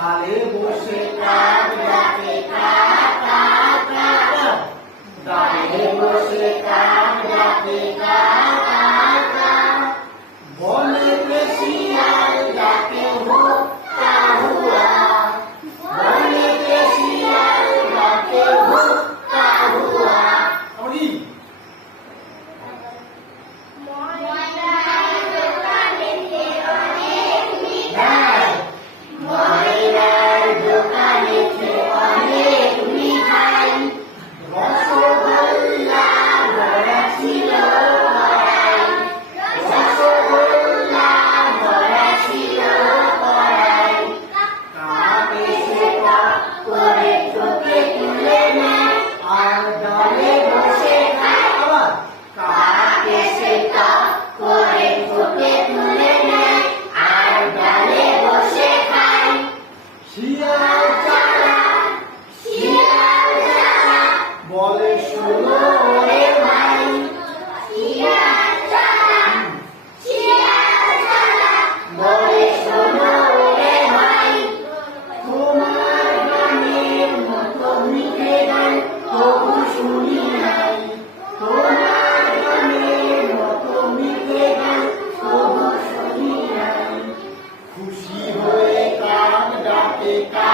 ডালে বসে কাক ডাকে কাক কাক কাক, ডালে বসে কাক ডাকে কাক কাক কাক, বনে শিয়াল ডাকে হুক্কা হুয়া, বনে শিয়াল ডাকে হুক্কা হুয়া। বলে শোনো রে ভাই, শিয়াল চালা, শিয়াল চালা, বলে শোনো রে ভাই, তোমার গানের মতো মিঠে গান তবু শুনি নাই, তোমার গানের মতো মিঠে গান তবু শুনি নাই, খুশি হয়ে কাক ডাকে কাক।